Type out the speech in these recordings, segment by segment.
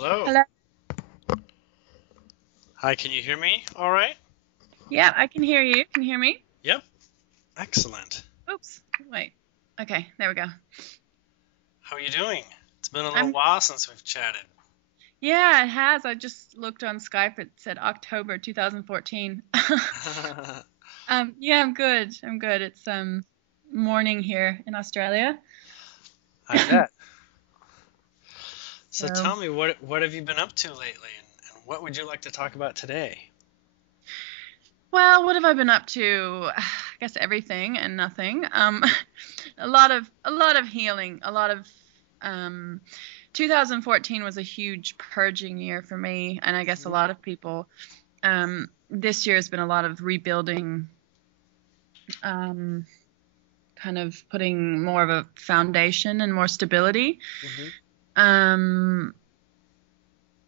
Hello. Hello. Hi, can you hear me all right? Yeah, I can hear you. Can you hear me? Yep. Excellent. Oops. Wait. Okay, there we go. How are you doing? It's been a little I'm while since we've chatted. Yeah, it has. I just looked on Skype. It said October 2014. Yeah, I'm good. I'm good. It's morning here in Australia. I bet. So So, tell me, what have you been up to lately, and what would you like to talk about today? well, what have I been up to? I guess everything and nothing. A lot of healing. A lot of 2014 was a huge purging year for me, and I guess a Mhm. lot of people. This year has been a lot of rebuilding, um, kind of putting more of a foundation and more stability. Mhm. Um,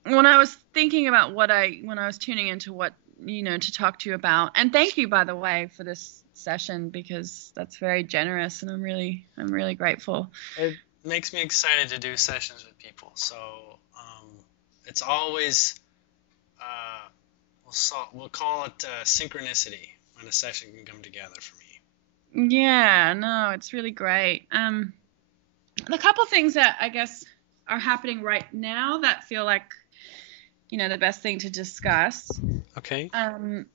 when I was thinking about when I was tuning into what, to talk to you about, and thank you, by the way, for this session because that's very generous, and I'm really grateful. It makes me excited to do sessions with people. So it's always uh, we'll call it synchronicity when a session can come together for me. Yeah, no, it's really great. A couple things that I guess are happening right now that feel like, the best thing to discuss. Okay. Um,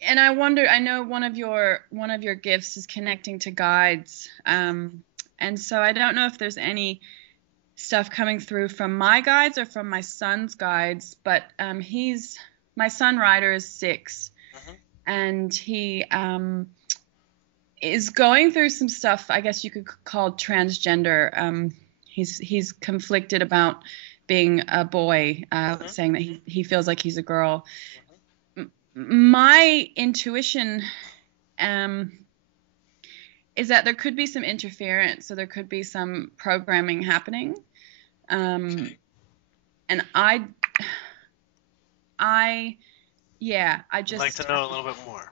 and I wonder, I know one of your gifts is connecting to guides. And so I don't know if there's any stuff coming through from my guides or from my son's guides, but my son Ryder is 6, Mhm. and he is going through some stuff I guess you could call transgender. He's conflicted about being a boy, Mhm. saying that he feels like he's a girl. Mhm. My intuition um, is that there could be some interference, so there could be some programming happening. Um, Okay. and I, yeah, I'd like to know a little bit more.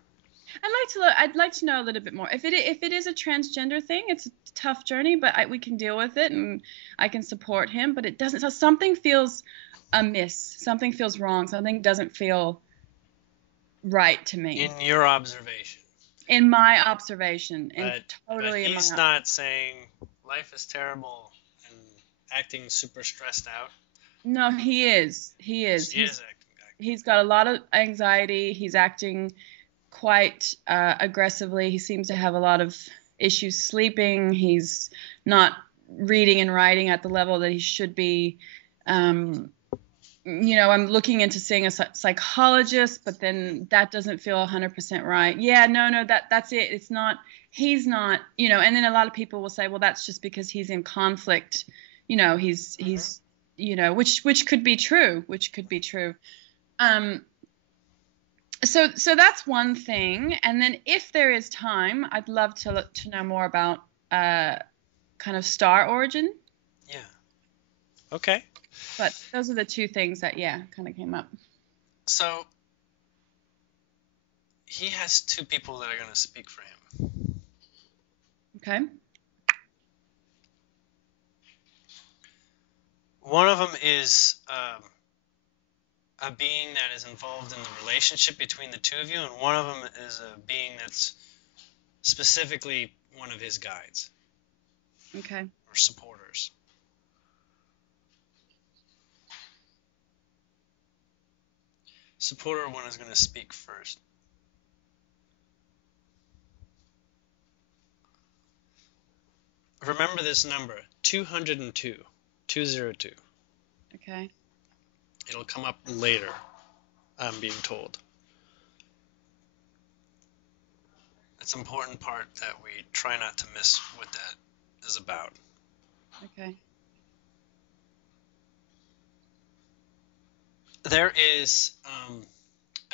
I'd like to know a little bit more. If it is a transgender thing, it's a tough journey, but we can deal with it, and I can support him. But it doesn't. So something feels amiss. Something feels wrong. Something doesn't feel right to me, In your observation. in my observation, and But totally in my. he's not saying life is terrible and acting super stressed out. No, he is. He is. He is acting He's got a lot of anxiety. He's acting quite aggressively. He seems to have a lot of issues sleeping. He's not reading and writing at the level that he should be. Um, I'm looking into seeing a psychologist, but then that doesn't feel 100% right. Yeah, no, that's it. It's not. He's not. And then a lot of people will say, well, that's just because he's in conflict. He's acting. Hmm. he's which could be true. Which could be true. Um, so that's one thing. And then if there is time, I'd love to know more about uh, kind of star origin. Yeah. Okay. But those are the two things that, yeah, kind of came up. So he has two people that are going to speak for him. Okay. One of them is a being that is involved in the relationship between the two of you, and one of them is a being that's specifically one of his guides Okay. or supporters. Supporter one is going to speak first. Remember this number, 202, 202. Okay. It'll come up later, I'm being told. It's an important part that we try not to miss what that is about. Okay. There is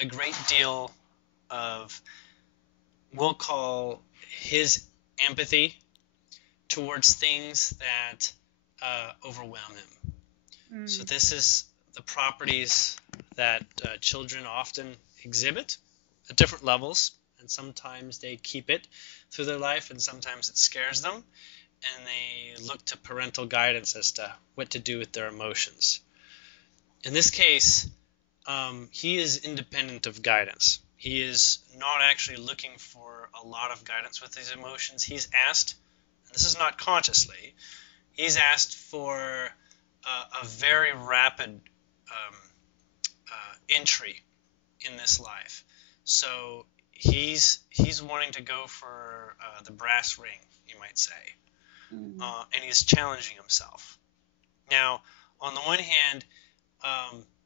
a great deal of, we'll call his empathy towards things that overwhelm him. So Mm. this is the properties that children often exhibit at different levels, and sometimes they keep it through their life, and sometimes it scares them. and they look to parental guidance as to what to do with their emotions. In this case, he is independent of guidance. He is not actually looking for a lot of guidance with his emotions. He's asked, and this is not consciously, he's asked for a very rapid entry in this life. So he's wanting to go for the brass ring, you might say, and he's challenging himself. Now, on the one hand,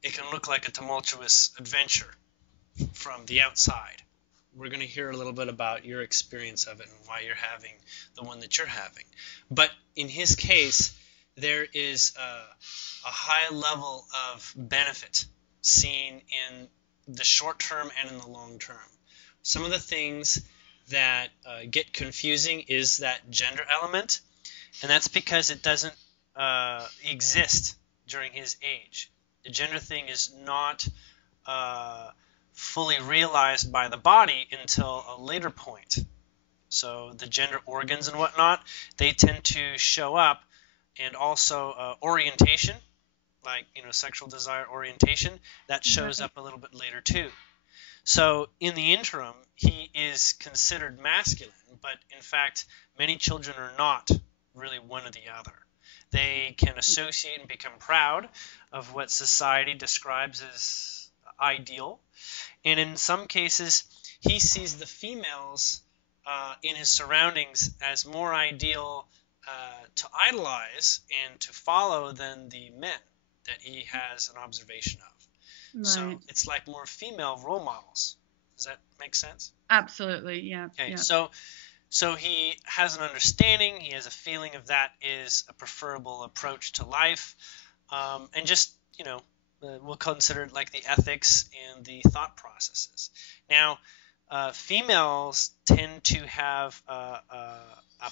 it can look like a tumultuous adventure from the outside. We're going to hear a little bit about your experience of it and why you're having the one that you're having. But in his case, there is a high level of benefit seen in the short term and in the long term. Some of the things that get confusing is that gender element, and that's because it doesn't exist during his age. The gender thing is not fully realized by the body until a later point. So the gender organs and whatnot, they tend to show up, and also orientation, like sexual desire orientation, that shows up a little bit later too. So in the interim, he is considered masculine, but in fact, many children are not really one or the other. They can associate and become proud of what society describes as ideal. And in some cases, he sees the females in his surroundings as more ideal to idolize and to follow than the men that he has an observation of. Right. So it's like more female role models. Does that make sense? Absolutely, yeah. Okay, yeah. So he has an understanding, he has a feeling of that is a preferable approach to life, and just, we'll consider it like the ethics and the thought processes. Now, females tend to have a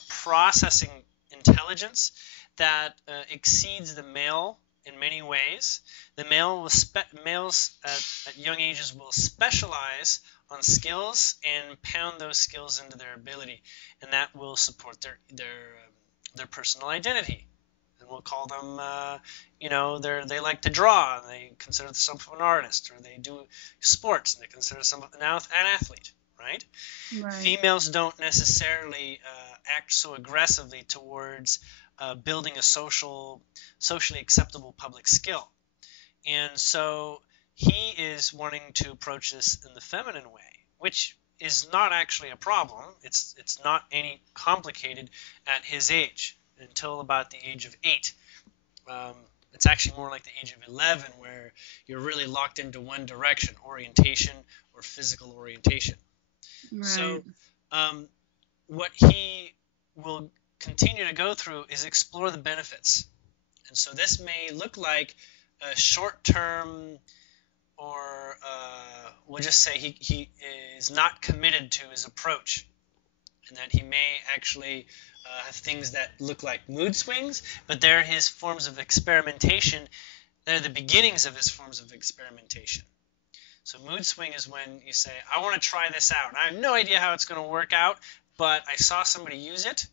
processing intelligence that exceeds the male in many ways. The males at young ages will specialize on skills and pound those skills into their ability, and that will support their personal identity. And we'll call them, they like to draw, and they consider themselves an artist, or they do sports, and they consider themselves an athlete, right? Females don't necessarily act so aggressively towards building a socially acceptable public skill. And so he is wanting to approach this in the feminine way, which is not actually a problem. It's not any complicated at his age until about the age of 8. It's actually more like the age of 11, where you're really locked into one direction, orientation or physical orientation. Right. So what he will continue to go through is explore the benefits. And so this may look like a short-term, or we'll just say he is not committed to his approach, and that he may actually have things that look like mood swings, but they're his forms of experimentation. They're the beginnings of his forms of experimentation. So mood swing is when you say, I want to try this out. I have no idea how it's going to work out, but I saw somebody use it,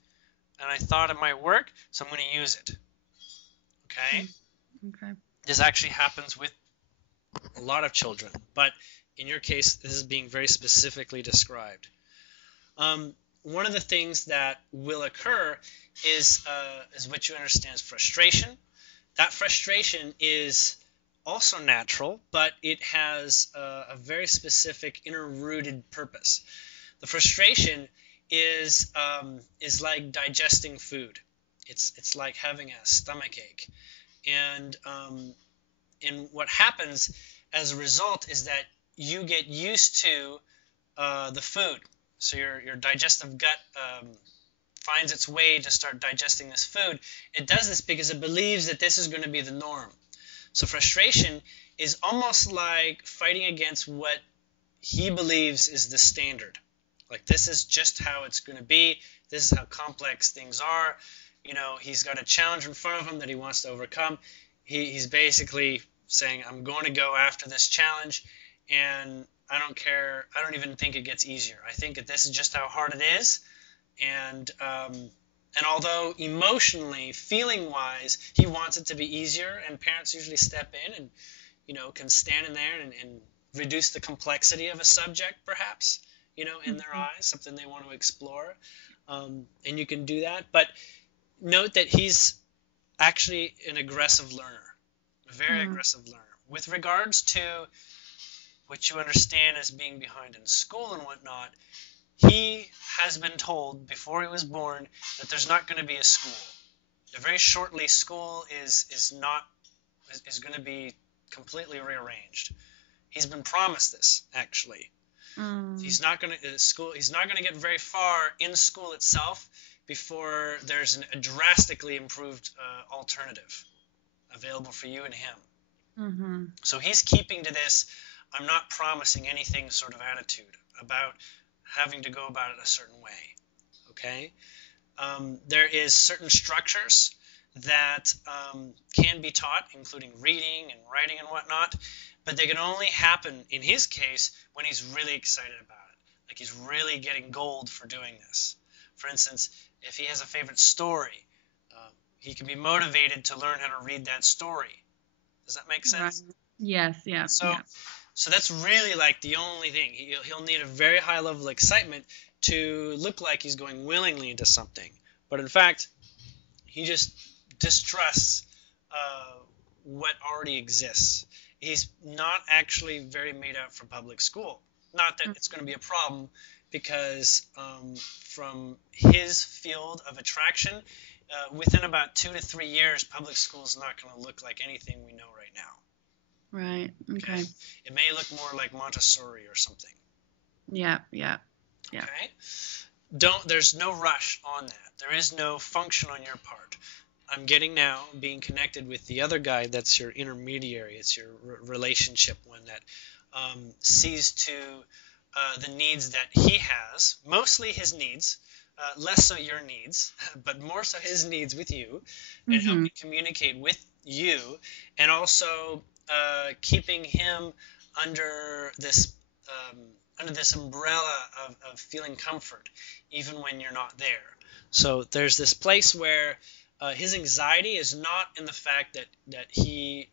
and I thought it might work, so I'm going to use it. Okay? Okay. This actually happens with a lot of children, but in your case, this is being very specifically described. One of the things that will occur is what you understand as frustration. That frustration is also natural, but it has a very specific inner-rooted purpose. The frustration is like digesting food. It's like having a stomach ache, and what happens as a result is that you get used to the food. So your digestive gut finds its way to start digesting this food. It does this because it believes that this is going to be the norm. So frustration is almost like fighting against what he believes is the standard. Like, this is just how it's going to be. This is how complex things are. He's got a challenge in front of him that he wants to overcome. He's basically saying, I'm going to go after this challenge, and I don't care. I don't even think it gets easier. I think that this is just how hard it is, and And although emotionally, feeling-wise, he wants it to be easier, and parents usually step in and, can stand in there and reduce the complexity of a subject, perhaps, in their eyes, something they want to explore. And you can do that. But note that he's actually an aggressive learner, a very aggressive learner. With regards to what you understand as being behind in school and whatnot, he has been told before he was born that there's not going to be a school. Very shortly, school is going to be completely rearranged. He's been promised this, actually. He's not going to get very far in school itself before there's a drastically improved alternative available for you and him. So he's keeping to this, I'm not promising anything sort of attitude about having to go about it a certain way. Okay? There is certain structures that can be taught, including reading and writing and whatnot, but they can only happen, in his case, when he's really excited about it. Like he's really getting gold for doing this. For instance, if he has a favorite story, he can be motivated to learn how to read that story. Does that make sense? Right. Yes, yeah. So that's really like the only thing. He'll need a very high level of excitement to look like he's going willingly into something. But in fact, he just distrusts what already exists. He's not actually very made out for public school. Not that it's going to be a problem, because from his field of attraction, within about 2 to 3 years, public school is not going to look like anything we know right now. Right. Okay. It may look more like Montessori or something. Yeah. Okay. There's no rush on that. There is no function on your part. I'm getting now being connected with the other guy that's your intermediary. It's your relationship one that sees to the needs that he has, mostly his needs, less so your needs, but more so his needs with you, and help you communicate with you, and also keeping him under this umbrella of feeling comfort, even when you're not there. So there's this place where his anxiety is not in the fact that he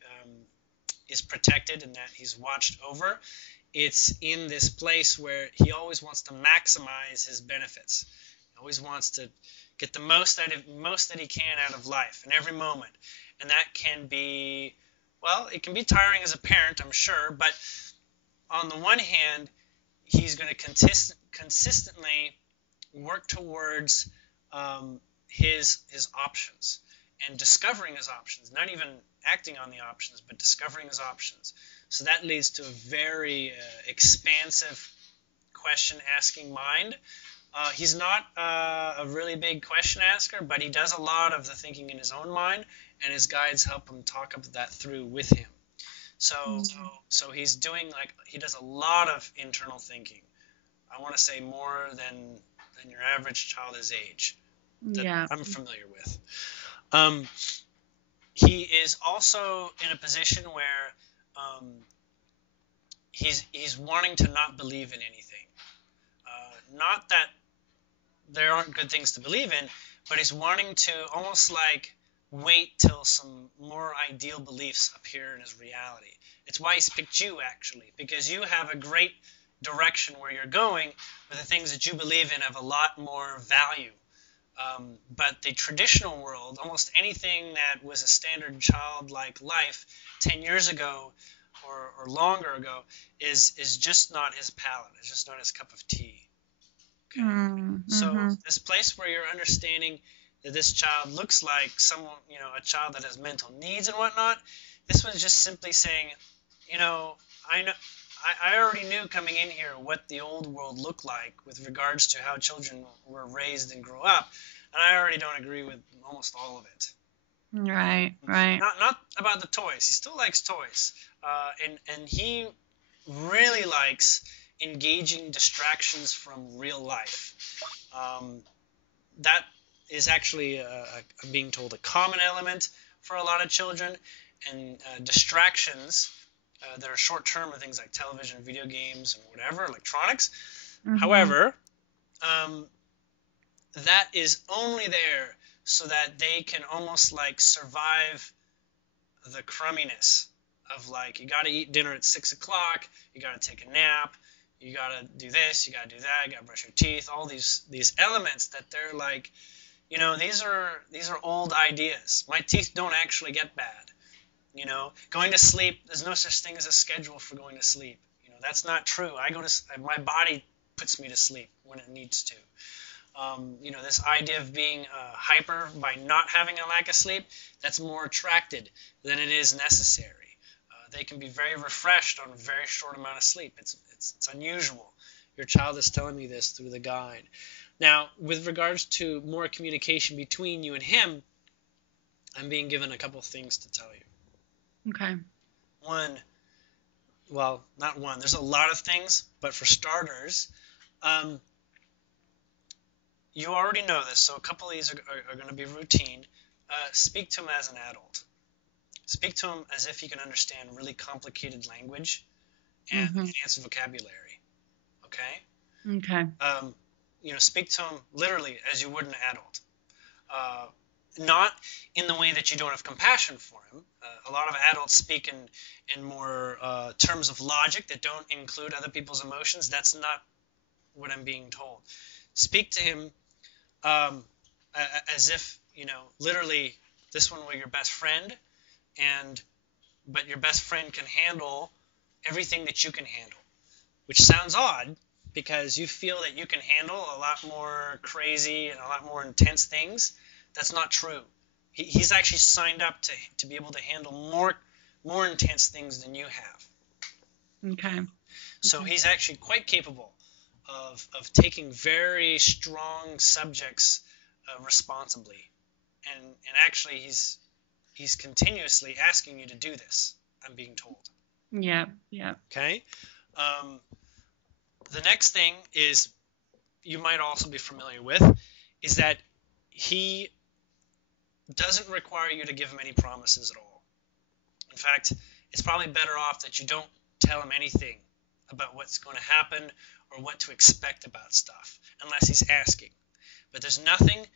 is protected and that he's watched over. It's in this place where he always wants to maximize his benefits. He always wants to get the most that he can out of life in every moment. And that can be, well, it can be tiring as a parent, I'm sure, but on the one hand, he's going to consistently work towards his options and discovering his options, not even acting on the options, but discovering his options. So that leads to a very expansive question-asking mind. He's not a really big question asker, but he does a lot of the thinking in his own mind, and his guides help him talk that through with him. So he's doing, he does a lot of internal thinking. I want to say more than your average child his age that I'm familiar with. He is also in a position where he's wanting to not believe in anything. Not that there aren't good things to believe in, but he's wanting to almost wait till some more ideal beliefs appear in his reality. It's why he's picked you, actually, because you have a great direction where you're going, but the things that you believe in have a lot more value. But the traditional world, almost anything that was a standard childlike life 10 years ago or longer ago, is just not his palate. It's just not his cup of tea. Okay? So this place where you're understanding that this child looks like someone, a child that has mental needs and whatnot, this one's just simply saying, I already knew coming in here what the old world looked like with regards to how children were raised and grew up, and I already don't agree with almost all of it. Right. Not about the toys. He still likes toys, and he really likes engaging distractions from real life. That is actually, being told, a common element for a lot of children, and distractions that are short-term are things like television, video games, and whatever, electronics. However, that is only there so that they can almost like survive the crumminess of like, you got to eat dinner at 6 o'clock, you got to take a nap, you got to do this, you got to do that, you got to brush your teeth, all these elements that they're like, these are old ideas. My teeth don't actually get bad. Going to sleep, there's no such thing as a schedule for going to sleep. That's not true. My body puts me to sleep when it needs to. This idea of being hyper by not having a lack of sleep, that's more attracted than it is necessary. They can be very refreshed on a very short amount of sleep. It's unusual. Your child is telling me this through the guide. Now, with regards to more communication between you and him, I'm being given a couple things to tell you. Okay. Not one. There's a lot of things, but for starters, you already know this, so a couple of these are going to be routine. Speak to him as an adult. Speak to him as if he can understand really complicated language and enhance vocabulary. Okay? Okay. Speak to him literally as you would an adult. Not in the way that you don't have compassion for him. A lot of adults speak in more terms of logic that don't include other people's emotions. That's not what I'm being told. Speak to him as if, literally this one were your best friend, but your best friend can handle everything that you can handle, which sounds odd because you feel that you can handle a lot more crazy and a lot more intense things. That's not true. He's actually signed up to be able to handle more intense things than you have. Okay. So he's actually quite capable of taking very strong subjects responsibly, and actually he's continuously asking you to do this. I'm being told. Yeah. Yeah. Okay. The next thing is, you might also be familiar with, is that he doesn't require you to give him any promises at all. In fact, it's probably better off that you don't tell him anything about what's going to happen or what to expect about stuff, unless he's asking. But there's nothing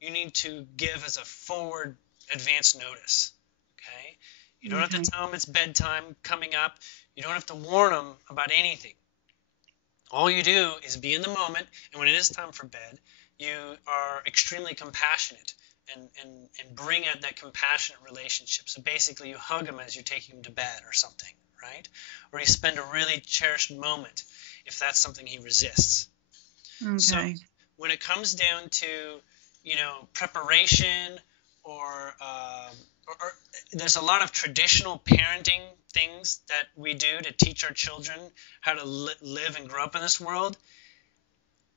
you need to give as a forward advance notice. Okay? You don't have to tell him it's bedtime coming up. You don't have to warn him about anything. All you do is be in the moment, and when it is time for bed, you are extremely compassionate and bring out that compassionate relationship. So basically you hug him as you're taking him to bed or something, right? Or you spend a really cherished moment if that's something he resists. Okay. So when it comes down to, preparation or there's a lot of traditional parenting things that we do to teach our children how to live and grow up in this world.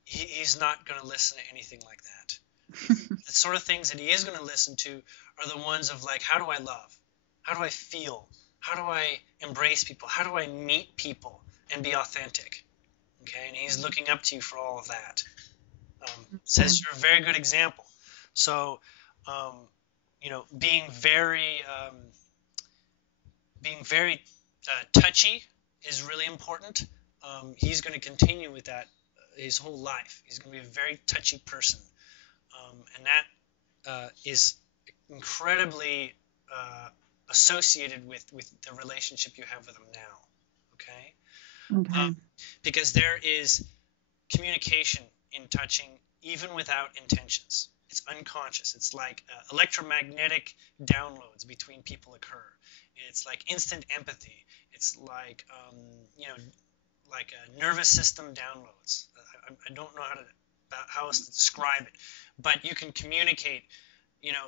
He's not going to listen to anything like that. The sort of things that he is going to listen to are the ones of like, how do I love? How do I feel? How do I embrace people? How do I meet people and be authentic? Okay, and he's looking up to you for all of that. Says you're a very good example. So, being very touchy is really important. He's going to continue with that his whole life. He's going to be a very touchy person. And that is incredibly associated with the relationship you have with him now. Okay? Because there is communication in touching even without intentions. It's unconscious. It's like electromagnetic downloads between people occur. It's like instant empathy. It's like, like a nervous system downloads. I don't know how else to describe it, but you can communicate,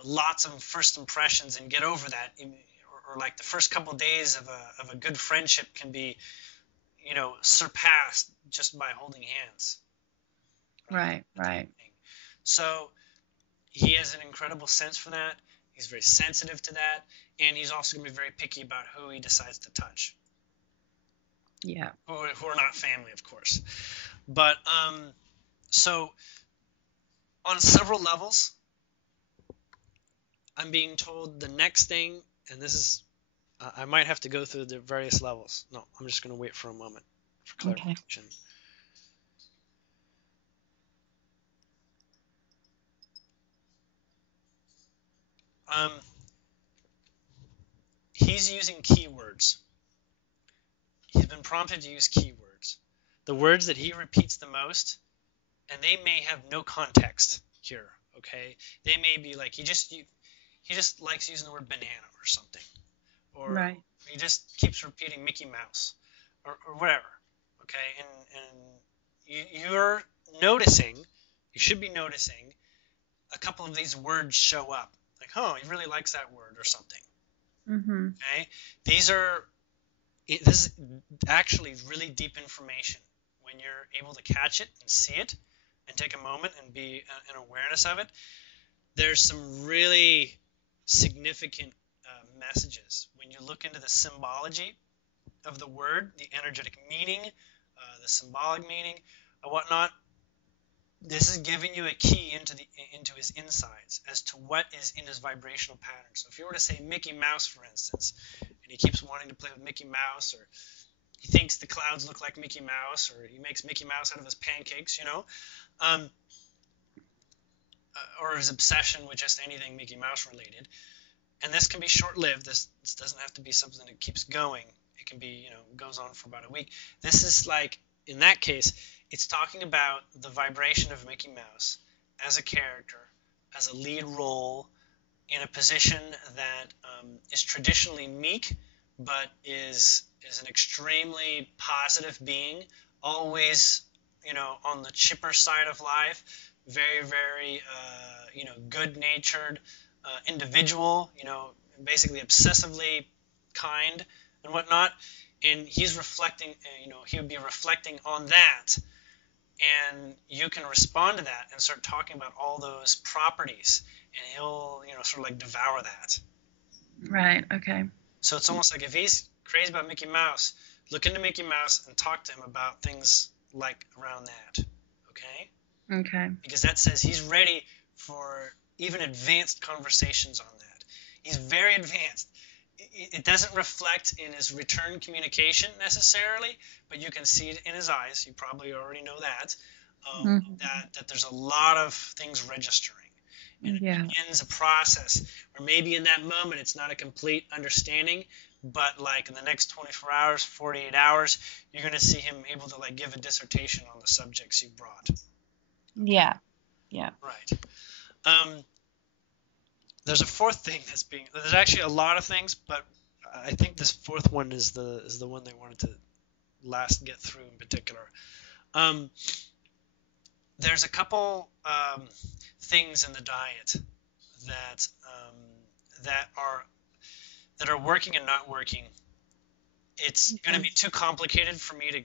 lots of first impressions and get over that, or like the first couple of days of a good friendship can be, surpassed just by holding hands. Right. So he has an incredible sense for that. He's very sensitive to that, and he's also going to be very picky about who he decides to touch. Yeah. Who are not family, of course. But so on several levels, I'm being told the next thing, and this is, I might have to go through the various levels. No, I'm just going to wait for a moment for clarification. Um, he's using keywords. He's been prompted to use keywords. The words that he repeats the most, and they may have no context here. Okay, they may be like he just likes using the word banana or something, or Right. he just keeps repeating Mickey Mouse, or whatever. Okay, and you're noticing, you should be noticing a couple of these words show up. Like, oh, he really likes that word or something. Mm-hmm. Okay, this is actually really deep information when you're able to catch it and see it and take a moment and be an awareness of it. There's some really significant messages when you look into the symbology of the word, the energetic meaning, the symbolic meaning, whatnot. This is giving you a key into his insides as to what is in his vibrational pattern. So if you were to say Mickey Mouse, for instance, and he keeps wanting to play with Mickey Mouse, or he thinks the clouds look like Mickey Mouse, or he makes Mickey Mouse out of his pancakes, or his obsession with just anything Mickey Mouse related. And this can be short-lived. This doesn't have to be something that keeps going. It can be, goes on for about a week. This is like, in that case, it's talking about the vibration of Mickey Mouse as a character, as a lead role, in a position that is traditionally meek, but is an extremely positive being, always, on the chipper side of life, very, very, good-natured individual, basically obsessively kind and whatnot. And he's reflecting, he would be reflecting on that. And you can respond to that and start talking about all those properties, and he'll, sort of like devour that. Right. Okay. So it's almost like if he's crazy about Mickey Mouse, look into Mickey Mouse and talk to him about things like around that. Okay? Okay. Because that says he's ready for even advanced conversations on that. He's very advanced. It doesn't reflect in his return communication necessarily, but you can see it in his eyes. You probably already know that, that there's a lot of things registering. And it begins a process where maybe in that moment it's not a complete understanding, but like in the next 24 hours, 48 hours, you're going to see him able to like give a dissertation on the subjects you brought. Yeah. Yeah. Right. There's a fourth thing there's actually a lot of things, but I think this fourth one is the one they wanted to last get through in particular. There's a couple things in the diet that are working and not working. It's going to be too complicated for me to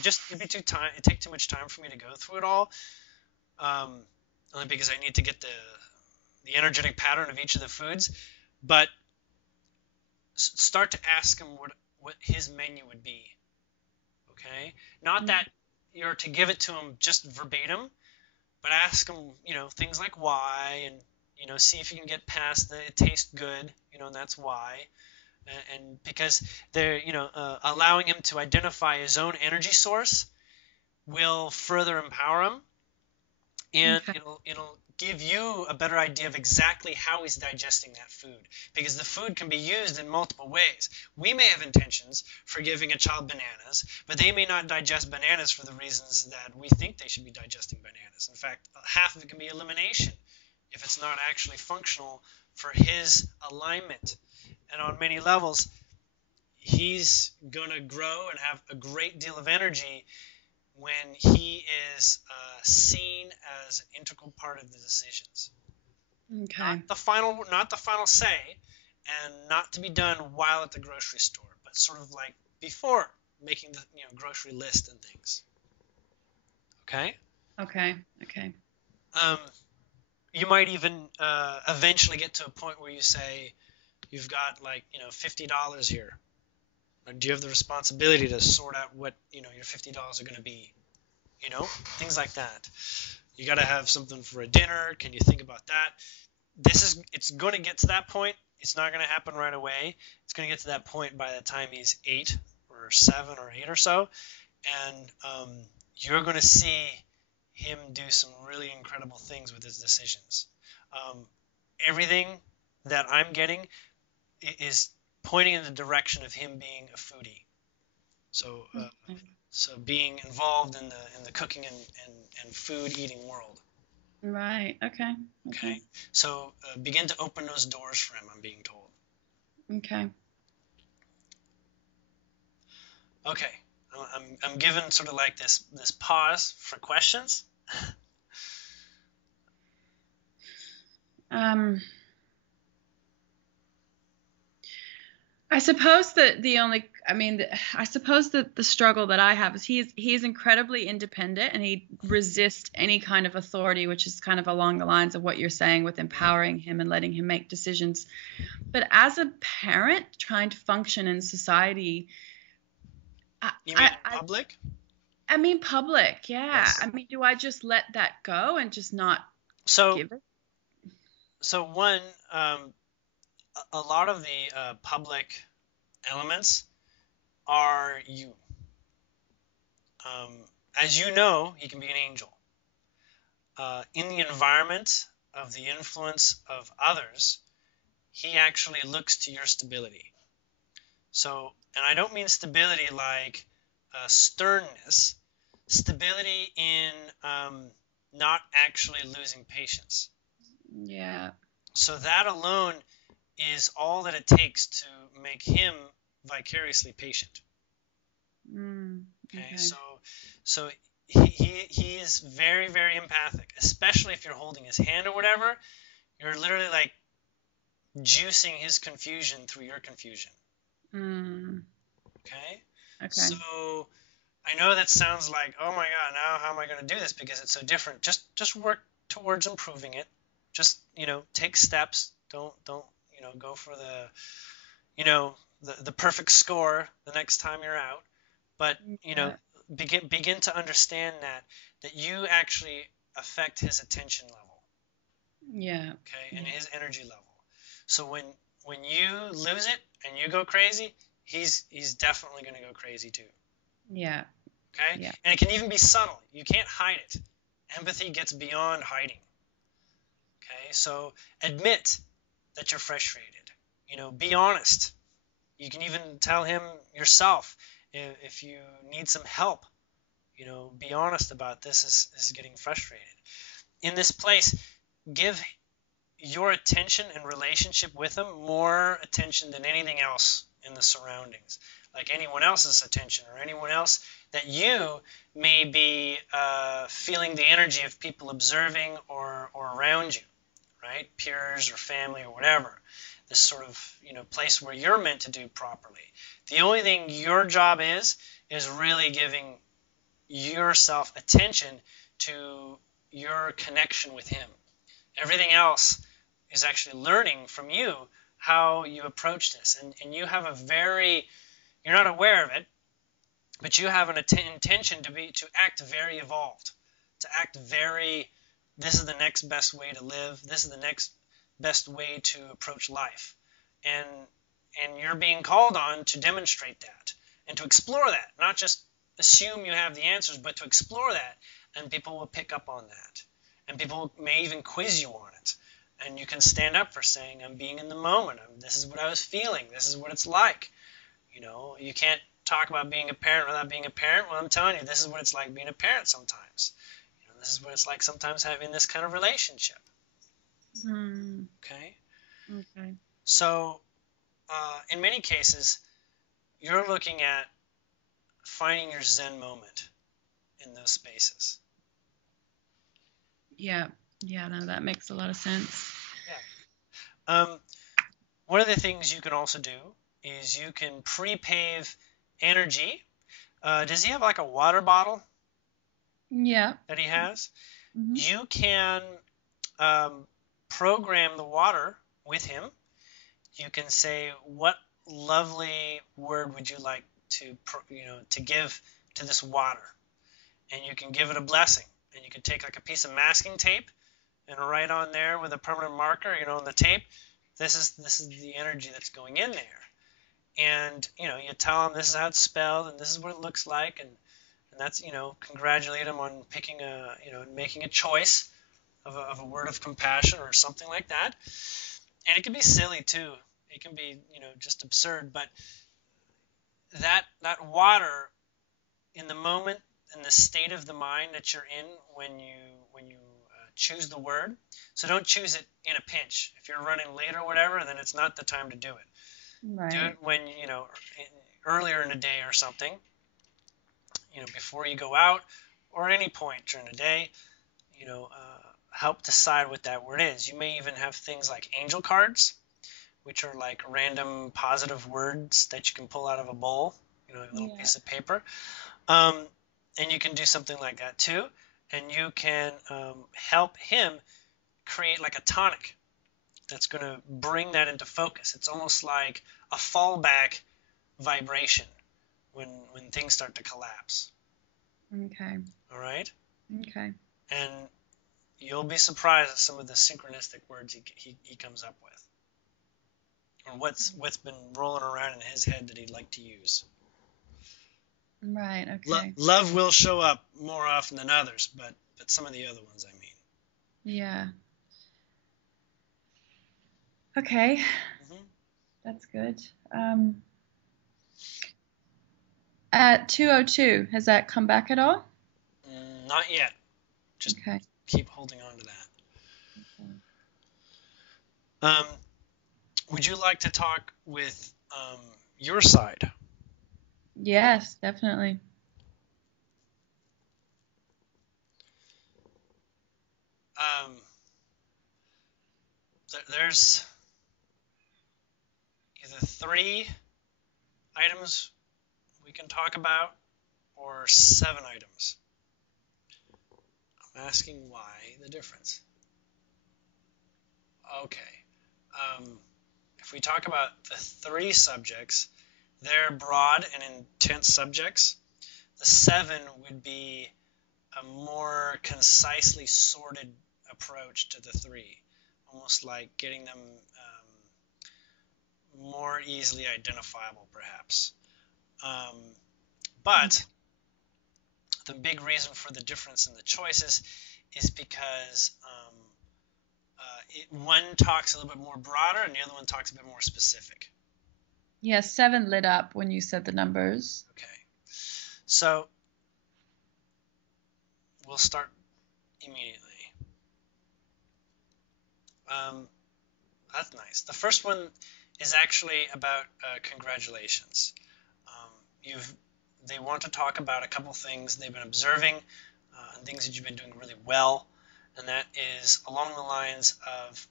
it'd take too much time for me to go through it all. Only because I need to get the energetic pattern of each of the foods, but start to ask him what his menu would be. Okay, not that you're to give it to him just verbatim, but ask him, things like why, and see if you can get past the it tastes good, and that's why, and because they're allowing him to identify his own energy source will further empower him, and it'll give you a better idea of exactly how he's digesting that food, because the food can be used in multiple ways. We may have intentions for giving a child bananas, but they may not digest bananas for the reasons that we think they should be digesting bananas. In fact, half of it can be elimination if it's not actually functional for his alignment. And on many levels, he's going to grow and have a great deal of energy when he is seen as an integral part of the decisions. Okay. Not the final say, and not to be done while at the grocery store, but sort of like before making the grocery list and things. Okay? Okay. You might even eventually get to a point where you say, you've got like $50 here. Do you have the responsibility to sort out what your $50 are going to be? Things like that. You got to have something for a dinner. Can you think about that? It's going to get to that point. It's not going to happen right away. It's going to get to that point by the time he's 8 or 7 or 8 or so, and you're going to see him do some really incredible things with his decisions. everything that I'm getting is pointing in the direction of him being a foodie. So so being involved in the cooking and food eating world. Right. Okay. Okay. So begin to open those doors for him, I'm being told. Okay. Okay. I'm given sort of like this pause for questions. I suppose that I suppose that the struggle that I have is he's incredibly independent and he resists any kind of authority, which is kind of along the lines of what you're saying with empowering him and letting him make decisions. But as a parent trying to function in society, You mean public? I mean public, yeah. Yes. I mean, do I just let that go and just not give it? So one, a lot of the public elements are you. As you know, he can be an angel. In the environment of the influence of others, he actually looks to your stability. So, and I don't mean stability like sternness, stability in not actually losing patience. Yeah. So that alone is all that it takes to make him vicariously patient. Okay. So he is very, very empathic, especially if you're holding his hand or whatever. You're literally like juicing his confusion through your confusion. Okay. So I know that sounds like, oh my God, now how am I going to do this because it's so different? Just work towards improving it. Just, take steps. Don't go for the perfect score the next time you're out. But, begin to understand that you actually affect his attention level. Yeah. Okay, and his energy level. So when you lose it and you go crazy, he's definitely going to go crazy too. Yeah. Okay? Yeah. And it can even be subtle. You can't hide it. Empathy gets beyond hiding. Okay? So admit that you're frustrated. Be honest. You can even tell him yourself if you need some help. Be honest about this is getting frustrated. In this place, give your attention and relationship with him more attention than anything else in the surroundings, like anyone else's attention or anyone else that you may be feeling the energy of people observing or around you, right? Peers or family or whatever. This sort of place where you're meant to do properly. The only thing your job is really giving yourself attention to your connection with him. Everything else is actually learning from you how you approach this. And you have you're not aware of it, but you have an intention to act very evolved, to act this is the next best way to live, this is the next best way to approach life. And you're being called on to demonstrate that and to explore that, not just assume you have the answers, but to explore that, and people will pick up on that. And people may even quiz you on it. And you can stand up for saying, I'm being in the moment. This is what I was feeling. This is what it's like. You can't talk about being a parent without being a parent. Well, I'm telling you, this is what it's like being a parent sometimes. This is what it's like sometimes having this kind of relationship. Okay? Okay. So, in many cases, you're looking at finding your Zen moment in those spaces. Yeah. Yeah, no, that makes a lot of sense. Yeah. One of the things you can also do is you can pre-pave energy. Does he have like a water bottle? Yeah. That he has? Mm-hmm. You can program the water with him. You can say, what lovely word would you like to give to this water? And you can give it a blessing. And you can take like a piece of masking tape and write on there with a permanent marker, on the tape, this is the energy that's going in there. And, you tell them this is how it's spelled and this is what it looks like. And that's, congratulate them on picking making a choice of a word of compassion or something like that. And it can be silly too. It can be, just absurd. But that water, in the moment, in the state of the mind that you're in when you choose the word. So don't choose it in a pinch. If you're running late or whatever, then it's not the time to do it. Right. Do it when earlier in the day or something. Before you go out, or at any point during the day. Help decide what that word is. You may even have things like angel cards, which are like random positive words that you can pull out of a bowl, a little piece of paper. And you can do something like that too. And you can help him create like a tonic that's going to bring that into focus. It's almost like a fallback vibration when things start to collapse. Okay. All right? Okay. And you'll be surprised at some of the synchronistic words he comes up with, or what's been rolling around in his head that he'd like to use. Right. Okay. Love will show up more often than others, but some of the other ones, I mean. Yeah. Okay. Mm-hmm. That's good. At 2:02, has that come back at all? Not yet. Just okay. Keep holding on to that. Okay. Would you like to talk with your side? Yes, definitely. There's either 3 items we can talk about, or 7 items. I'm asking why the difference. Okay. If we talk about the 3 subjects, they're broad and intense subjects. The 7 would be a more concisely sorted approach to the 3, almost like getting them more easily identifiable, perhaps. But the big reason for the difference in the choices is because one talks a little bit more broader and the other one talks a bit more specific. Yeah, 7 lit up when you said the numbers. Okay. So we'll start immediately. That's nice. The first one is actually about congratulations. They want to talk about a couple things they've been observing and things that you've been doing really well, and that is along the lines of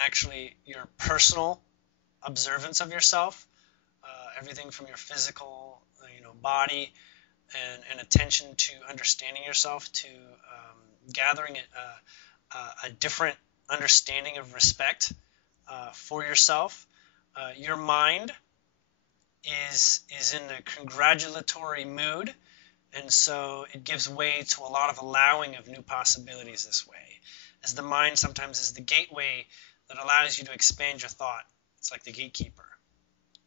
actually your personal observance of yourself, everything from your physical, body, and attention to understanding yourself, to gathering a different understanding of respect for yourself. Your mind is in a congratulatory mood, and so it gives way to a lot of allowing of new possibilities this way, as the mind sometimes is the gateway that allows you to expand your thought. It's like the gatekeeper.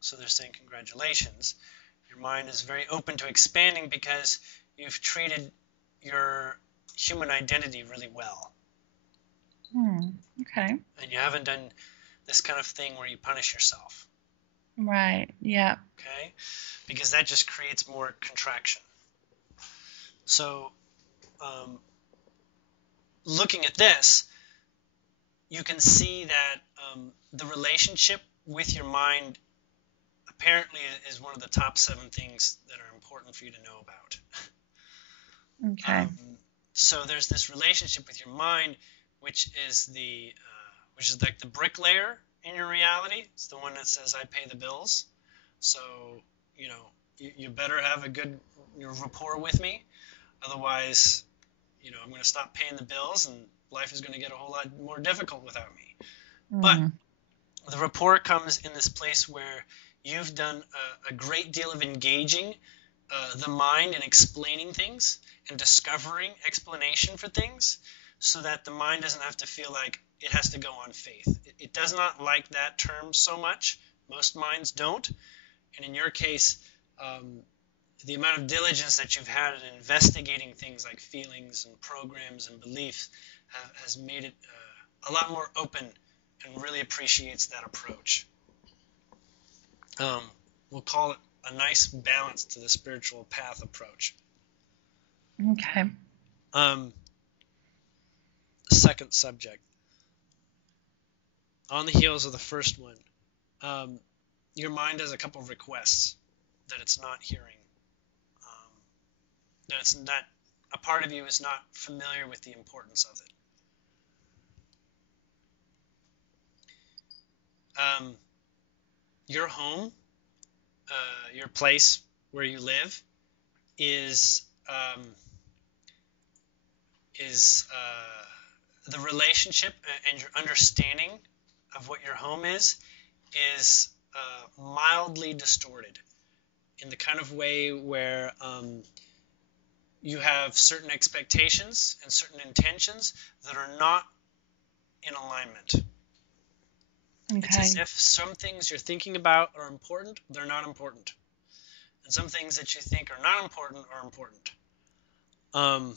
So they're saying congratulations. Your mind is very open to expanding because you've treated your human identity really well. Okay. And you haven't done this kind of thing where you punish yourself. Right, yeah. Okay? Because that just creates more contraction. So, looking at this, you can see that the relationship with your mind apparently is one of the top 7 things that are important for you to know about. Okay. So there's this relationship with your mind, which is like the bricklayer in your reality. It's the one that says, I pay the bills. So, you better have a good rapport with me. Otherwise, I'm going to stop paying the bills and life is going to get a whole lot more difficult without me. But the rapport comes in this place where you've done a great deal of engaging the mind in explaining things and discovering explanation for things, so that the mind doesn't have to feel like it has to go on faith. It does not like that term so much. Most minds don't. And in your case, the amount of diligence that you've had in investigating things like feelings and programs and beliefs has made it a lot more open and really appreciates that approach. We'll call it a nice balance to the spiritual path approach. Okay. Second subject. On the heels of the first one, your mind has a couple of requests that it's not hearing. That it's not, a part of you is not familiar with the importance of it. Your home, your place where you live, is the relationship and your understanding of what your home is mildly distorted in the kind of way where you have certain expectations and certain intentions that are not in alignment. Okay. It's as if some things you're thinking about are important, they're not important. And some things that you think are not important are important. I'm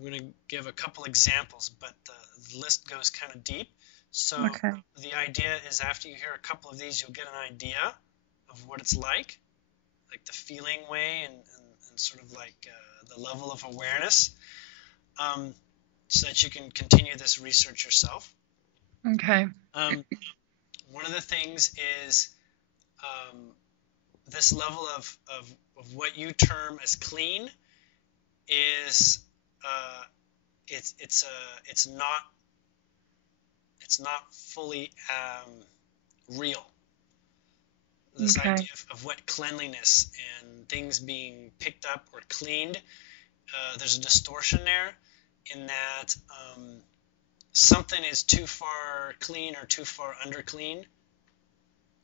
going to give a couple examples, but the list goes kind of deep. So the idea is after you hear a couple of these, you'll get an idea of what it's like the feeling way and sort of like the level of awareness, so that you can continue this research yourself. Okay. One of the things is this level of what you term as clean is it's not fully real. This idea of what cleanliness and things being picked up or cleaned, there's a distortion there in that something is too far clean or too far under clean.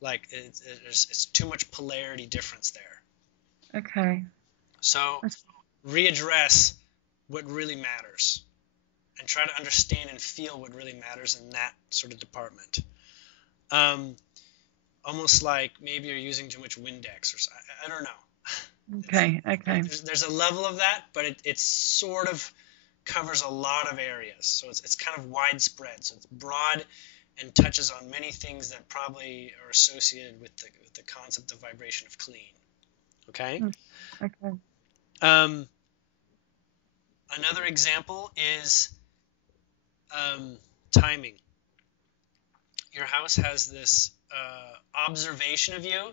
Like it's too much polarity difference there. Okay. So readdress what really matters and try to understand and feel what really matters in that sort of department. Almost like maybe you're using too much Windex or something. I don't know. Okay. There's a level of that, but it sort of covers a lot of areas. So it's kind of widespread. So it's broad and touches on many things that probably are associated with the concept of vibration of clean. Okay? Okay. Another example is timing. Your house has this observation of you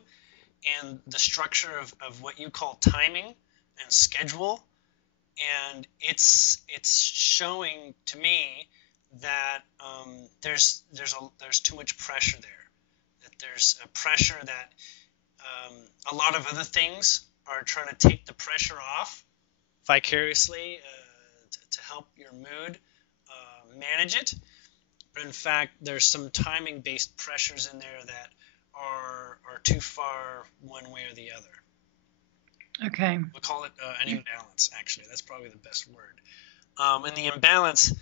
and the structure of what you call timing and schedule, and it's showing to me that there's too much pressure there. That there's a pressure that a lot of other things are trying to take the pressure off vicariously to help your mood manage it. But in fact, there's some timing-based pressures in there that are too far one way or the other. Okay. We'll call it an imbalance, actually. That's probably the best word. And the imbalance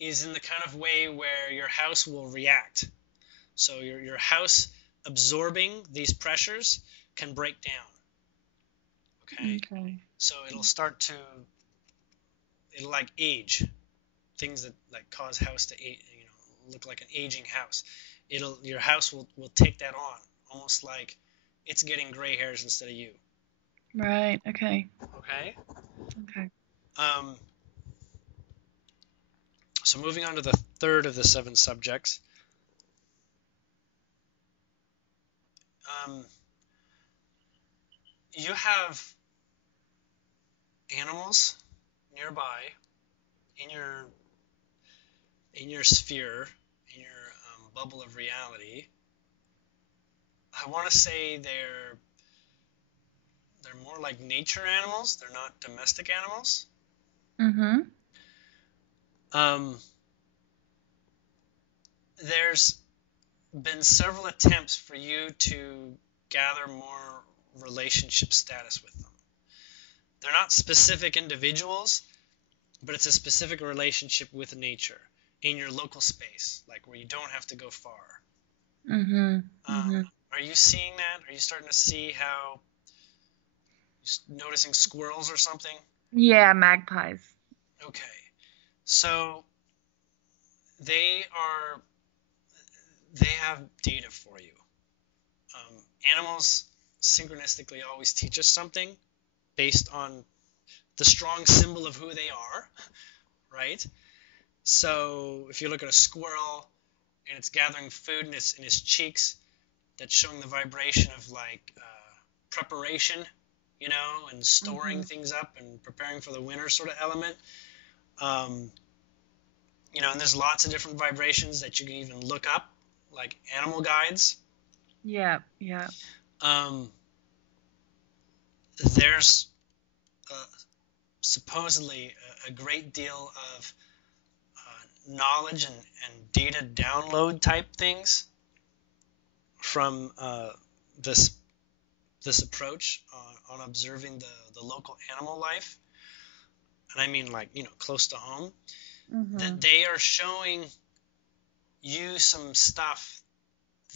is in the kind of way where your house will react. So your house absorbing these pressures can break down. Okay? So it'll start to, it'll like age. Things that like cause house to age, look like an aging house. Your house will take that on, almost like it's getting gray hairs instead of you. Right. Okay. Okay. So moving on to the third of the 7 subjects. You have animals nearby in your sphere, in your bubble of reality. I want to say they're more like nature animals. They're not domestic animals. Mm-hmm. There's been several attempts for you to gather more relationship status with them. They're not specific individuals, but it's a specific relationship with nature in your local space, like where you don't have to go far. Mm-hmm. Are you seeing that? Are you starting to see how you're noticing squirrels or something? Yeah, magpies. Okay. So they have data for you. Animals synchronistically always teach us something based on the strong symbol of who they are, right? So if you look at a squirrel and it's gathering food in its cheeks, that's showing the vibration of like preparation, and storing things up and preparing for the winter sort of element. And there's lots of different vibrations that you can even look up, like animal guides. Yeah, yeah. There's supposedly a great deal of knowledge and data download type things from this approach on observing the local animal life, and I mean like close to home, that they are showing you some stuff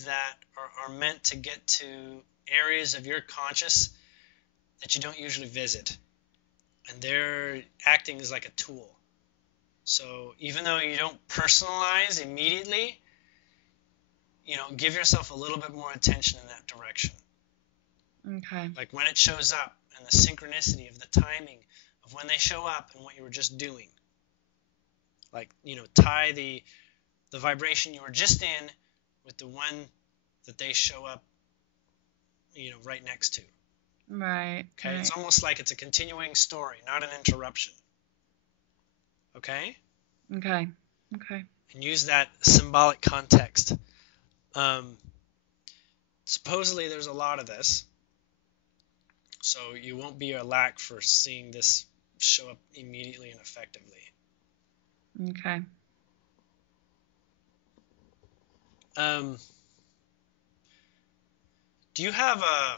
that are meant to get to areas of your conscious that you don't usually visit, and they're acting as like a tool. So even though you don't personalize immediately, give yourself a little bit more attention in that direction. Okay. Like when it shows up and the synchronicity of the timing of when they show up and what you were just doing. Like, tie the vibration you were just in with the one that they show up, right next to. Right. Okay? Right. It's almost like it's a continuing story, not an interruption. Okay? Okay. Okay. And use that symbolic context. Supposedly there's a lot of this, so you won't be a lack for seeing this show up immediately and effectively. Okay. Do you have a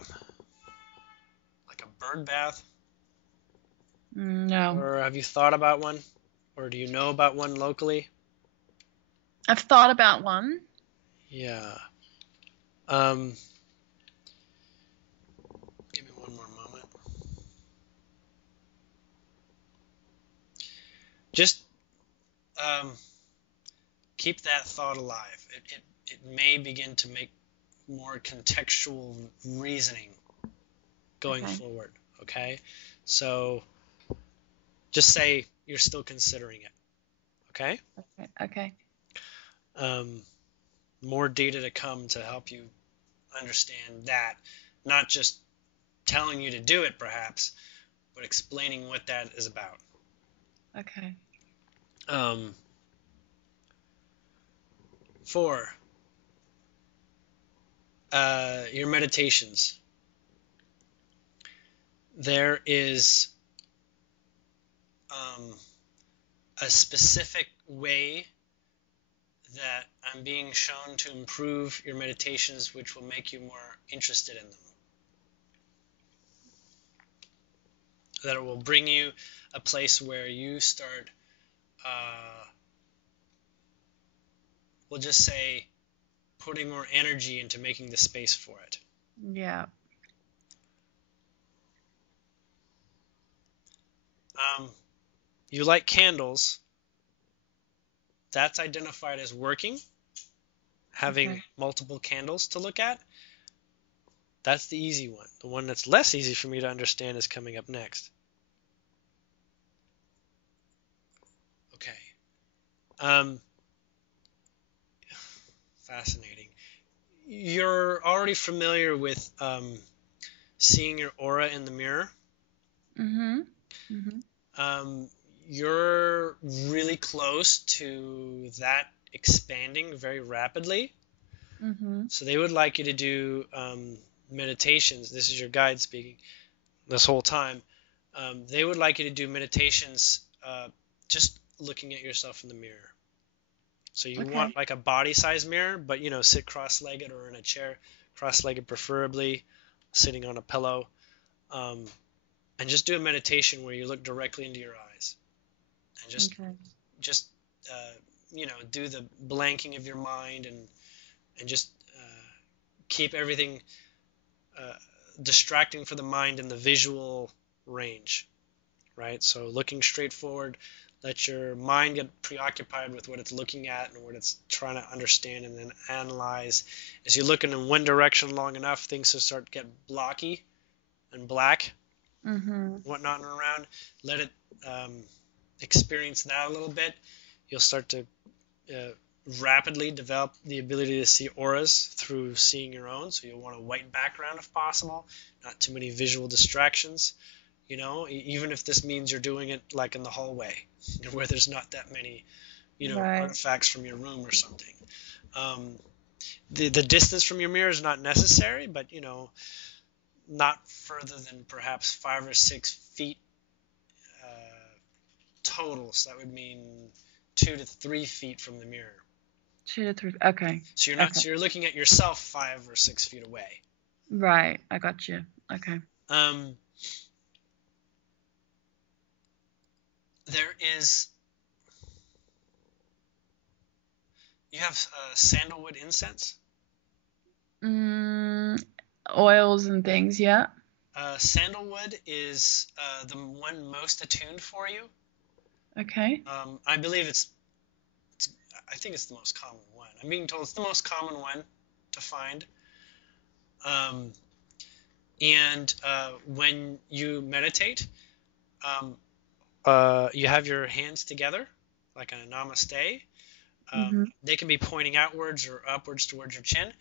bird bath? No. Or have you thought about one? Or do you know about one locally? I've thought about one. Yeah. Give me one more moment. Just keep that thought alive. It may begin to make more contextual reasoning going forward. Okay? So just say you're still considering it. Okay? Okay. More data to come to help you understand that. Not just telling you to do it, perhaps, but explaining what that is about. Okay. 4, your meditations. There is a specific way that I'm being shown to improve your meditations, which will make you more interested in them. That it will bring you a place where you start, we'll just say, putting more energy into making the space for it. Yeah. You like candles. That's identified as working, having multiple candles to look at. That's the easy one. The one that's less easy for me to understand is coming up next. Okay. Fascinating. You're already familiar with seeing your aura in the mirror. You're really close to that expanding very rapidly. So they would like you to do meditations. This is your guide speaking this whole time. They would like you to do meditations just looking at yourself in the mirror. So you want like a body-size mirror, but sit cross-legged or in a chair, cross-legged preferably, sitting on a pillow, and just do a meditation where you look directly into your eyes, and just do the blanking of your mind and just keep everything distracting for the mind in the visual range, right? So looking straight forward, Let your mind get preoccupied with what it's looking at and what it's trying to understand and then analyze. As you're looking in one direction long enough, things will start to get blocky and black, whatnot and around. Let it experience that a little bit. You'll start to rapidly develop the ability to see auras through seeing your own. So you'll want a white background if possible, not too many visual distractions. Even if this means you're doing it like in the hallway, where there's not that many, Right. artifacts from your room or something. The distance from your mirror is not necessary, but not further than perhaps 5 or 6 feet total. So that would mean 2 to 3 feet from the mirror. 2 to 3. Okay. So you're not. So you're looking at yourself 5 or 6 feet away. Right. I got you. Okay. There is. You have sandalwood incense? Oils and things, yeah. Sandalwood is the one most attuned for you. Okay. I believe I think it's the most common one. I'm being told it's the most common one to find. And when you meditate, you have your hands together, like in a namaste. They can be pointing outwards or upwards towards your chin.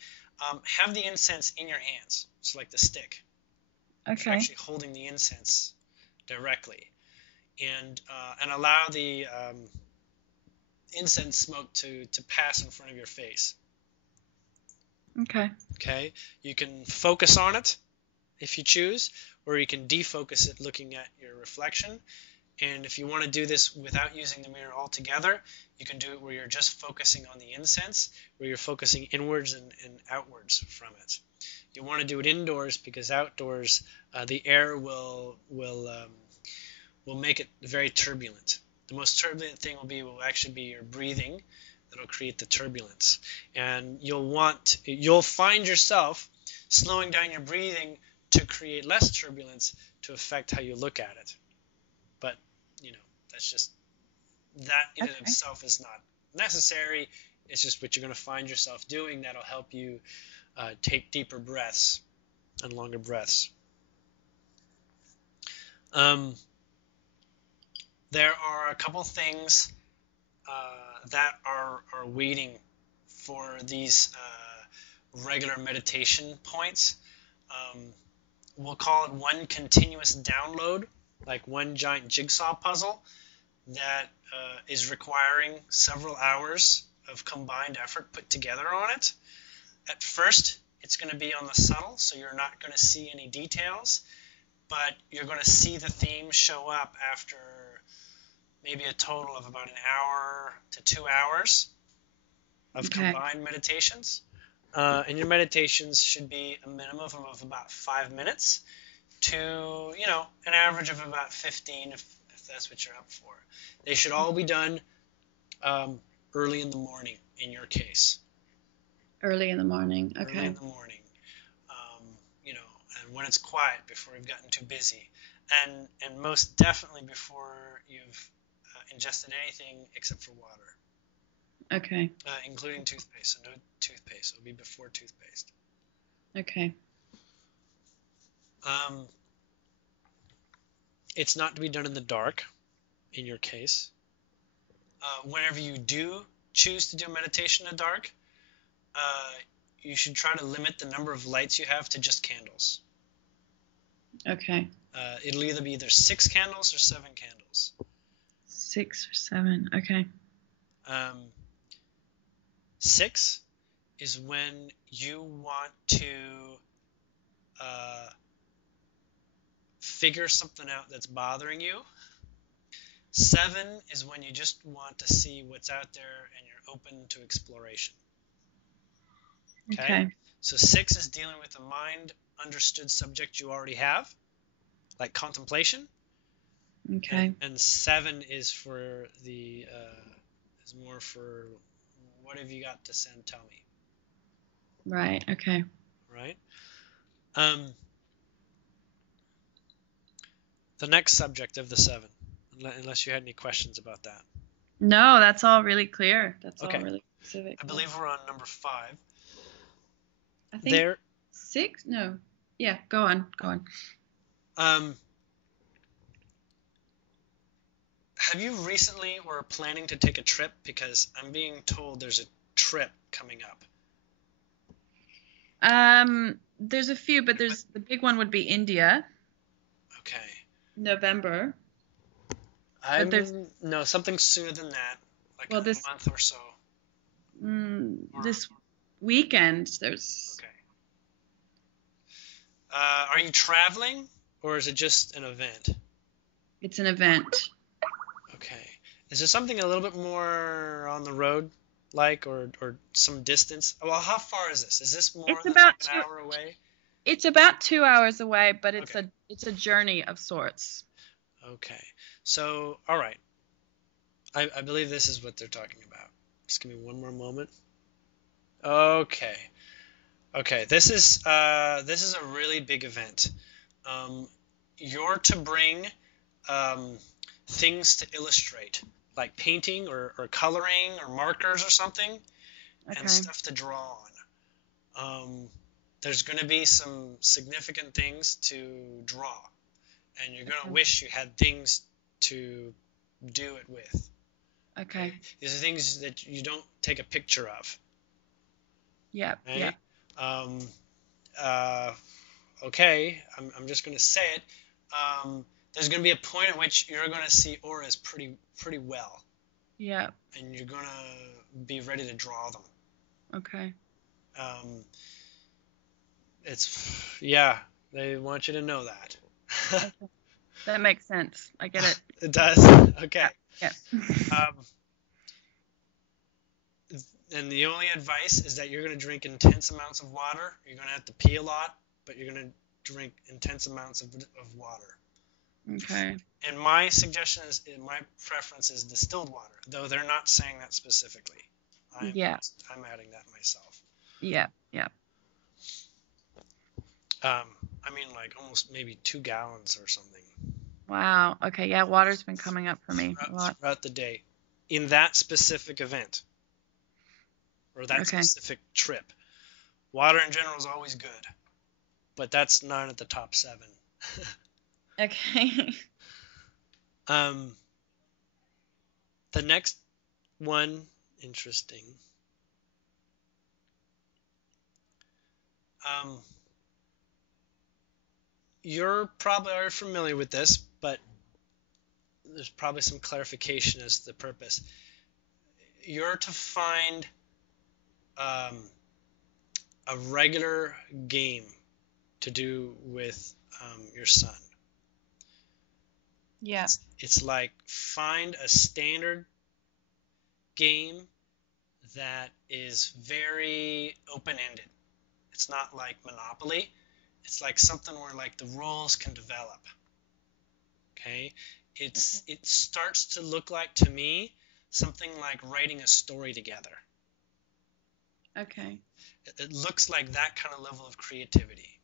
Have the incense in your hands, so like the stick. Okay. You're actually holding the incense directly, and allow the incense smoke to pass in front of your face. Okay. Okay. You can focus on it if you choose, or you can defocus it looking at your reflection. And if you want to do this without using the mirror altogether, you can do it where you're just focusing on the incense, where you're focusing inwards and outwards from it. You want to do it indoors because outdoors the air will make it very turbulent. The most turbulent thing will actually be your breathing that'll create the turbulence. And you'll find yourself slowing down your breathing to create less turbulence to affect how you look at it. But, that's just, that in and of itself is not necessary. It's just what you're going to find yourself doing that'll help you take deeper breaths and longer breaths. There are a couple things that are waiting for these regular meditation points. We'll call it one continuous download, like one giant jigsaw puzzle that is requiring several hours of combined effort put together on it. At first, it's going to be on the subtle, so you're not going to see any details, but you're going to see the theme show up after maybe a total of about an hour to 2 hours of combined meditations. And your meditations should be a minimum of about 5 minutes to, an average of about 15 if that's what you're up for. They should all be done early in the morning in your case. Early in the morning, okay. Early in the morning, and when it's quiet before you've gotten too busy. And most definitely before you've ingested anything except for water. Okay. Including toothpaste, so no toothpaste. It'll be before toothpaste. Okay. It's not to be done in the dark, in your case. Whenever you do choose to do meditation in the dark, you should try to limit the number of lights you have to just candles. Okay. It'll either be 6 candles or 7 candles. 6 or 7, okay. 6 is when you want to figure something out that's bothering you. 7 is when you just want to see what's out there and you're open to exploration. Okay? So 6 is dealing with a mind understood subject you already have, like contemplation. Okay. And 7 is for is more for what have you got to send? Tell me. Right. Okay. Right. The next subject of the 7 unless you had any questions about that. No, that's all really clear. That's Okay. all really specific. I believe we're on number 5. I think There. 6? No. Yeah, go on. Have you recently or planning to take a trip? Because I'm being told there's a trip coming up. There's a few, but the big one would be India. Okay. November. No, something sooner than that, like a month or so. This weekend there's. Okay. Are you traveling, or is it just an event? It's an event. Okay. Is there something a little bit more on the road, or some distance? Well, how far is this? Is this more than about like an hour away? It's about 2 hours away, but it's a journey of sorts. Okay. So, all right. I believe this is what they're talking about. Just give me one more moment. Okay. Okay. This is a really big event. You're to bring things to illustrate, like painting or coloring or markers or something, and stuff to draw on. There's going to be some significant things to draw, and you're going to wish you had things to do it with. Okay. These are things that you don't take a picture of. Yeah. Okay? Okay, I'm just going to say it. There's going to be a point at which you're going to see auras pretty well. Yeah. And you're going to be ready to draw them. Okay. They want you to know that. Okay. That makes sense. I get it. It does? Okay. Yeah. And the only advice is that you're going to drink intense amounts of water. You're going to have to pee a lot, but you're going to drink intense amounts of water. Okay. And my suggestion my preference is distilled water, though they're not saying that specifically. I'm adding that myself. Yeah. I mean, like almost maybe 2 gallons or something. Wow. Okay. Yeah, water's been coming up for me a lot throughout the day, in that specific event or that specific trip. Water in general is always good, but that's not at the top 7. Okay. The next one, interesting. You're probably already familiar with this, but there's probably some clarification as to the purpose. You're to find a regular game to do with your son. Yeah. It's like find a standard game that is very open-ended. It's not like Monopoly. It's like something where like the rules can develop. Okay? It starts to look like, to me, something like writing a story together. Okay. It looks like that kind of level of creativity.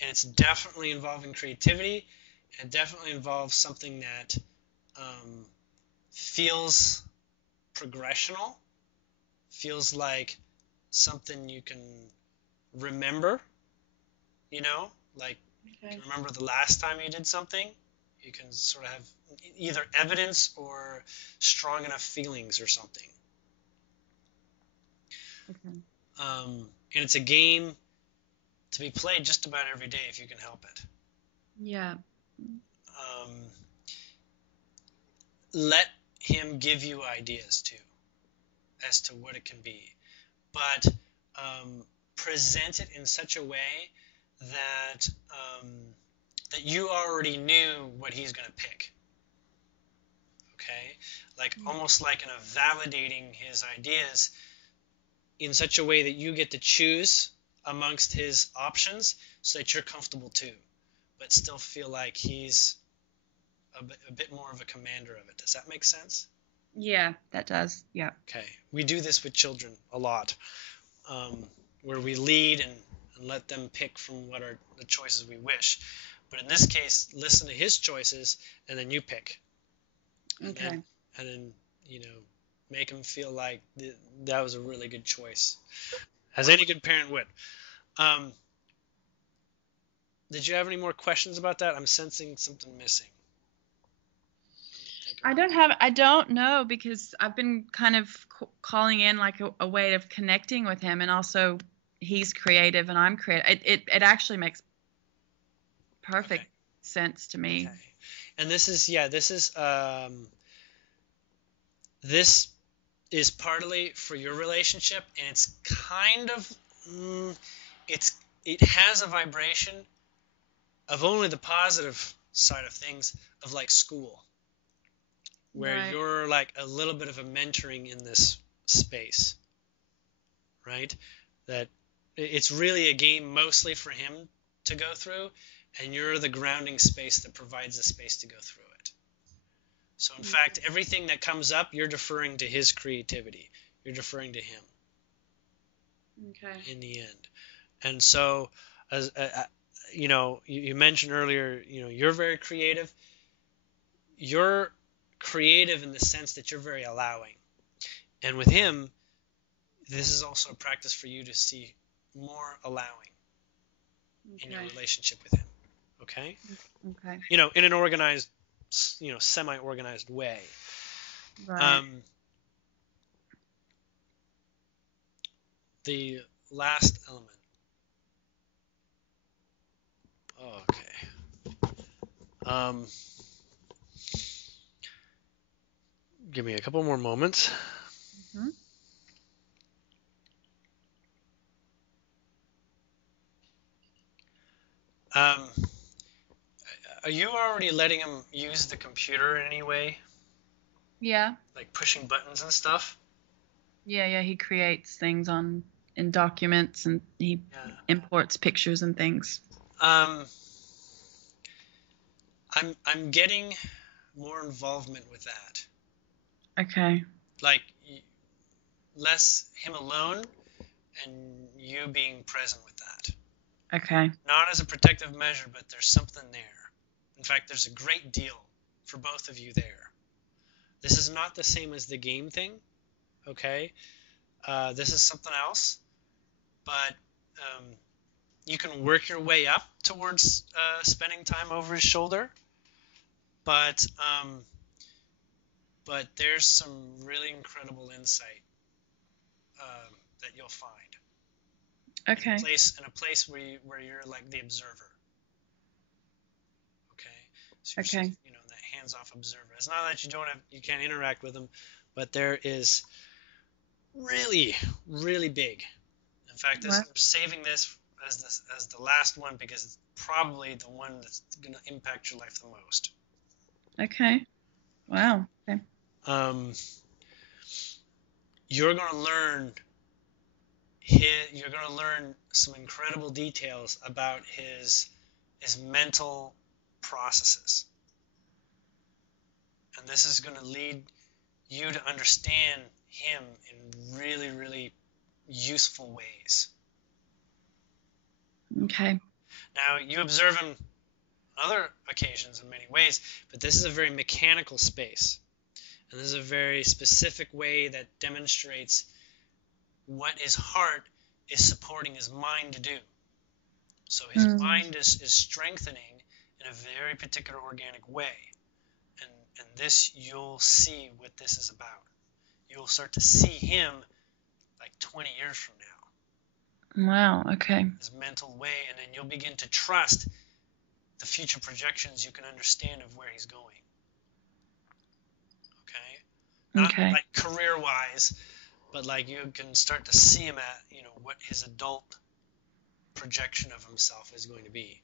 And it's definitely involving creativity, and definitely involves something that feels progressional, feels like something you can remember, like you can remember the last time you did something. You can sort of have either evidence or strong enough feelings or something. Okay. And it's a game to be played just about every day if you can help it. Yeah. Let him give you ideas too as to what it can be, but present it in such a way that that you already knew what he's going to pick. Okay, like almost like in a validating his ideas in such a way that you get to choose amongst his options so that you're comfortable too, but still feel like he's a bit more of a commander of it. Does that make sense? Yeah, that does. Yeah. Okay. We do this with children a lot, where we lead and let them pick from what are the choices we wish. But in this case, listen to his choices, and then you pick. Okay. And then, make him feel like that was a really good choice, as any good parent would. Did you have any more questions about that? I'm sensing something missing. I don't know, because I've been kind of calling in like a way of connecting with him, and also he's creative and I'm creative. It actually makes perfect sense to me. Okay. And this is partly for your relationship, and it's kind of it has a vibration of only the positive side of things, of like school, where you're like a little bit of a mentoring in this space, right? That it's really a game mostly for him to go through, and you're the grounding space that provides the space to go through it. So in fact, everything that comes up, you're deferring to his creativity. You're deferring to him. Okay. In the end. And so, as you mentioned earlier, you're very creative. You're creative in the sense that you're very allowing. And with him, this is also a practice for you to see more allowing in your relationship with him. Okay? Okay. In an organized, semi-organized way. Right. The last element. Okay. Give me a couple more moments. Mm-hmm. Are you already letting him use the computer in any way? Yeah. Like pushing buttons and stuff? Yeah. He creates things in documents, and he imports pictures and things. I'm getting more involvement with that. Okay. Like less him alone and you being present with that. Okay. Not as a protective measure, but there's something there. In fact, there's a great deal for both of you there. This is not the same as the game thing, okay? This is something else, but you can work your way up towards spending time over his shoulder, but there's some really incredible insight that you'll find. Okay. In a place where you're like the observer. Okay. So you're that hands-off observer. It's not that you can't interact with him, but there is really, really big. In fact, I'm saving this as the last one because it's probably the one that's going to impact your life the most. Okay. Wow. Okay. You're going to learn some incredible details about his mental processes. And this is going to lead you to understand him in really, really useful ways. Okay. Now, you observe him on other occasions in many ways, but this is a very mechanical space. And this is a very specific way that demonstrates what his heart is supporting his mind to do. So his mind is strengthening in a very particular organic way. And this, you'll see what this is about. You'll start to see him like 20 years from now. Wow, okay. His mental way, and then you'll begin to trust the future projections you can understand of where he's going. Okay? Not like career-wise, but like you can start to see him at, what his adult projection of himself is going to be.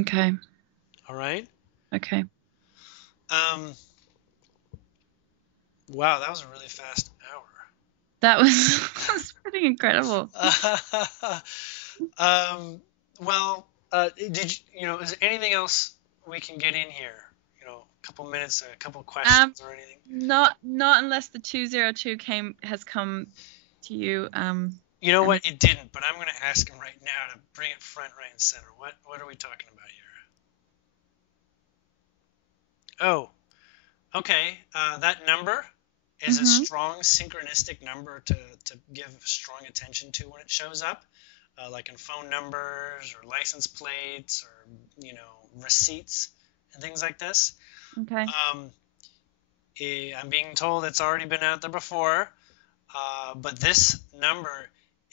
Okay. All right? Okay. Wow, that was a really fast hour. That was pretty incredible. Well, is there anything else we can get in here? A couple minutes, a couple questions or anything? Not unless the 202 has come to you. You know what? It didn't, but I'm going to ask him right now to bring it front, right, and center. What are we talking about here? Oh, okay. That number is a Mm-hmm. strong synchronistic number to give strong attention to when it shows up, like in phone numbers or license plates or receipts and things like this. Okay. Um, I'm being told it's already been out there before, but this number